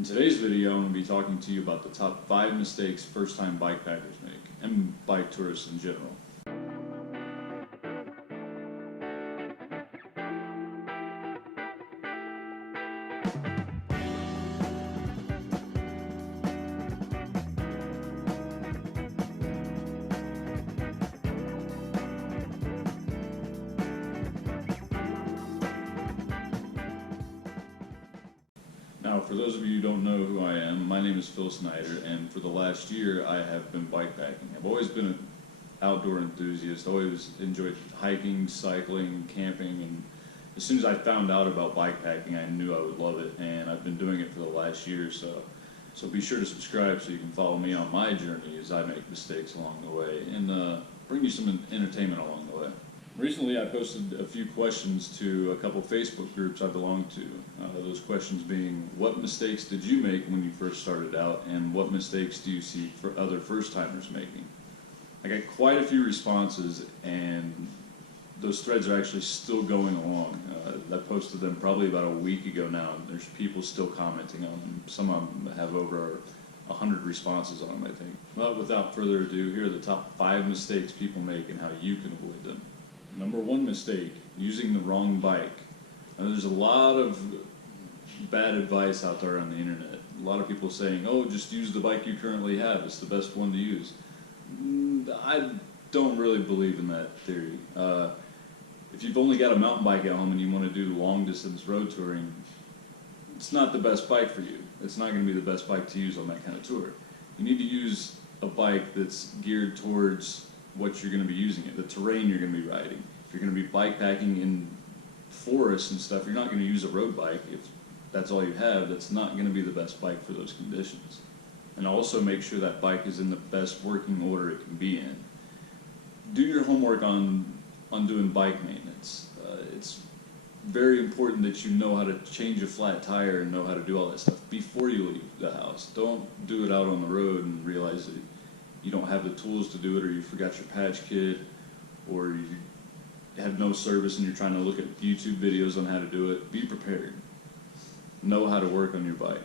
In today's video, I'm going to be talking to you about the top 5 mistakes first-time bikepackers make, and bike tourists in general. Now, for those of you who don't know who I am, my name is Phil Snyder, and for the last year I have been bikepacking. I've always been an outdoor enthusiast, always enjoyed hiking, cycling, camping, and as soon as I found out about bikepacking, I knew I would love it, and I've been doing it for the last year or so. So be sure to subscribe so you can follow me on my journey as I make mistakes along the way, and bring you some entertainment along the way. Recently, I posted a few questions to a couple Facebook groups I belong to. Those questions being, what mistakes did you make when you first started out, and what mistakes do you see for other first-timers making? I got quite a few responses, and those threads are actually still going along. I posted them probably about a week ago now, and there's people still commenting on them. Some of them have over 100 responses on them, I think. But without further ado, here are the top 5 mistakes people make and how you can avoid them. Number 1 mistake, using the wrong bike. Now, there's a lot of bad advice out there on the internet. A lot of people saying, oh, just use the bike you currently have, it's the best one to use. I don't really believe in that theory. If you've only got a mountain bike at home and you want to do long distance road touring, it's not the best bike for you. It's not going to be the best bike to use on that kind of tour. You need to use a bike that's geared towards what you're going to be using it, the terrain you're going to be riding. If you're going to be bikepacking in forests and stuff, you're not going to use a road bike. If that's all you have, that's not going to be the best bike for those conditions. And also make sure that bike is in the best working order it can be in. Do your homework on doing bike maintenance. It's very important that you know how to change a flat tire and know how to do all that stuff before you leave the house. Don't do it out on the road and realize that you don't have the tools to do it, or you forgot your patch kit, or you have no service and you're trying to look at YouTube videos on how to do it. Be prepared. Know how to work on your bike.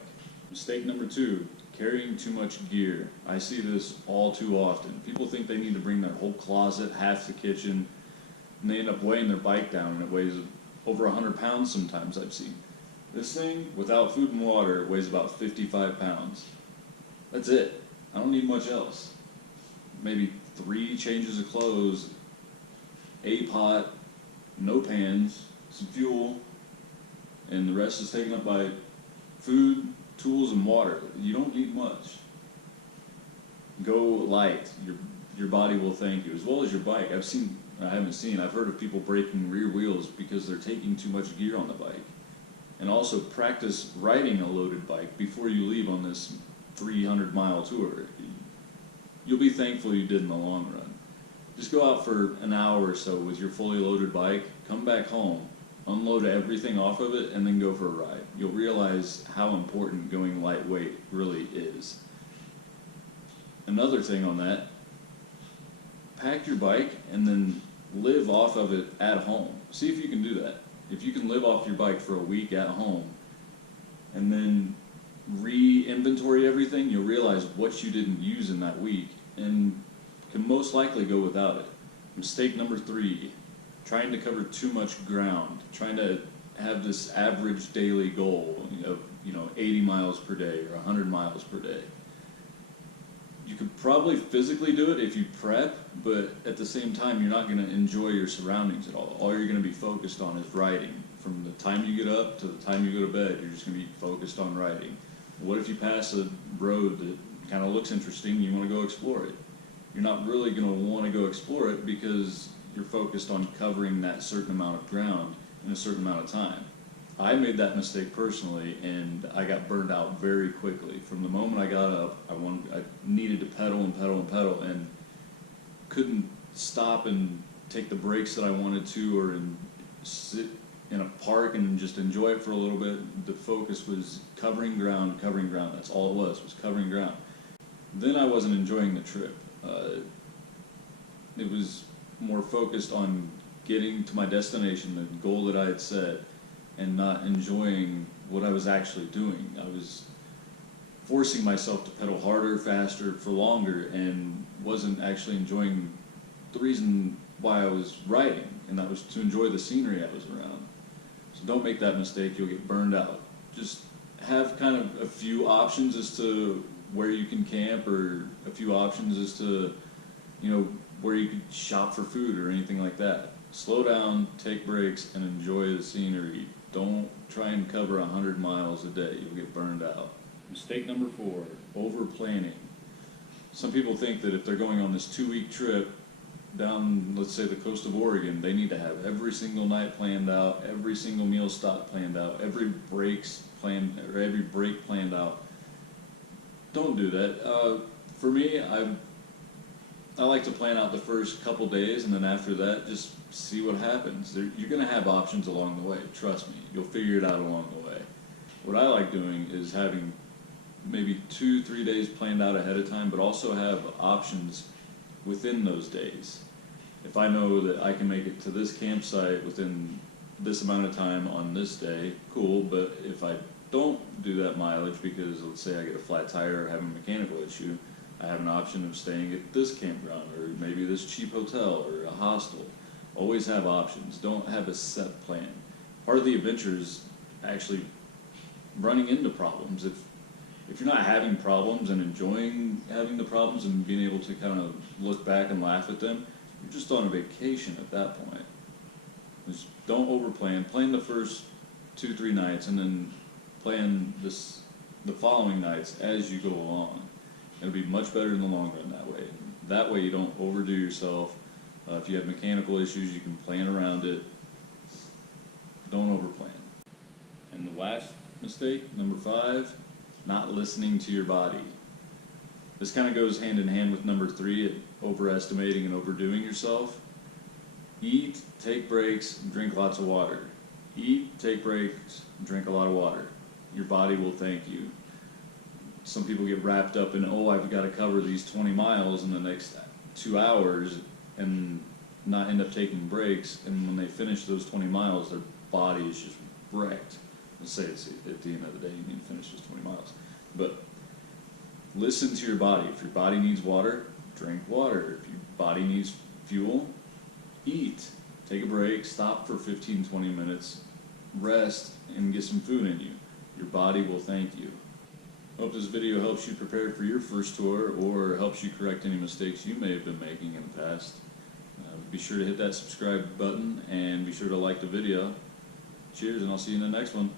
Mistake number 2, carrying too much gear. I see this all too often. People think they need to bring their whole closet, half the kitchen, and they end up weighing their bike down, and it weighs over 100 pounds sometimes I've seen. This thing, without food and water, weighs about 55 pounds. That's it. I don't need much else. Maybe 3 changes of clothes, a pot, no pans, some fuel, and the rest is taken up by food, tools, and water. You don't need much. Go light. Your body will thank you, as well as your bike. I've heard of people breaking rear wheels because they're taking too much gear on the bike. And also practice riding a loaded bike before you leave on this 300-mile tour. You'll be thankful you did in the long run. Just go out for an hour or so with your fully loaded bike, come back home, unload everything off of it, and then go for a ride. You'll realize how important going lightweight really is. Another thing on that, pack your bike and then live off of it at home. See if you can do that. If you can live off your bike for a week at home and then re-inventory everything, you'll realize what you didn't use in that week and can most likely go without it. Mistake number 3, trying to cover too much ground, trying to have this average daily goal of 80 miles per day or 100 miles per day. You could probably physically do it if you prep, but at the same time you're not going to enjoy your surroundings at all. All you're going to be focused on is riding. From the time you get up to the time you go to bed, you're just going to be focused on riding. What if you pass a road that kind of looks interesting and you want to go explore it? You're not really going to want to go explore it because you're focused on covering that certain amount of ground in a certain amount of time. I made that mistake personally, and I got burned out very quickly. From the moment I got up, I needed to pedal and pedal and pedal, and couldn't stop and take the breaks that I wanted to, or sit in a park and just enjoy it for a little bit. The focus was covering ground. That's all it was covering ground. Then I wasn't enjoying the trip. It was more focused on getting to my destination, the goal that I had set, and not enjoying what I was actually doing. I was forcing myself to pedal harder, faster, for longer, and wasn't actually enjoying the reason why I was riding, and that was to enjoy the scenery I was around. So don't make that mistake, you'll get burned out. Just have kind of a few options as to where you can camp, or a few options as to, you know, where you could shop for food or anything like that. Slow down, take breaks, and enjoy the scenery. Don't try and cover 100 miles a day, you'll get burned out. Mistake number 4, over planning. Some people think that if they're going on this 2-week trip down, let's say, the coast of Oregon, they need to have every single night planned out, every single meal stop planned out, every break planned out. Don't do that. For me, I like to plan out the first couple days, and then after that, just see what happens. You're going to have options along the way. Trust me, you'll figure it out along the way. What I like doing is having maybe 2-3 days planned out ahead of time, but also have options within those days. If I know that I can make it to this campsite within this amount of time on this day, cool, but if I don't do that mileage because, let's say, I get a flat tire or have a mechanical issue, I have an option of staying at this campground or maybe this cheap hotel or a hostel. Always have options. Don't have a set plan. Part of the adventure is actually running into problems. If you're not having problems and enjoying having the problems and being able to kind of look back and laugh at them, you're just on a vacation at that point. Just don't overplan. Plan the first 2-3 nights, and then plan the following nights as you go along. It'll be much better in the long run that way. That way you don't overdo yourself. If you have mechanical issues, you can plan around it. Don't overplan. And the last mistake, number 5, not listening to your body. This kind of goes hand in hand with number 3, overestimating and overdoing yourself. Eat, take breaks, drink lots of water. Eat, take breaks, drink a lot of water. Your body will thank you. Some people get wrapped up in, oh, I've got to cover these 20 miles in the next 2 hours, and not end up taking breaks, and when they finish those 20 miles, their body is just wrecked. Let's say it's at the end of the day, you need to finish those 20 miles. But listen to your body. If your body needs water, drink water. If your body needs fuel, eat. Take a break, stop for 15-20 minutes, rest, and get some food in you. Your body will thank you. Hope this video helps you prepare for your first tour, or helps you correct any mistakes you may have been making in the past. Be sure to hit that subscribe button, and be sure to like the video. Cheers, and I'll see you in the next one.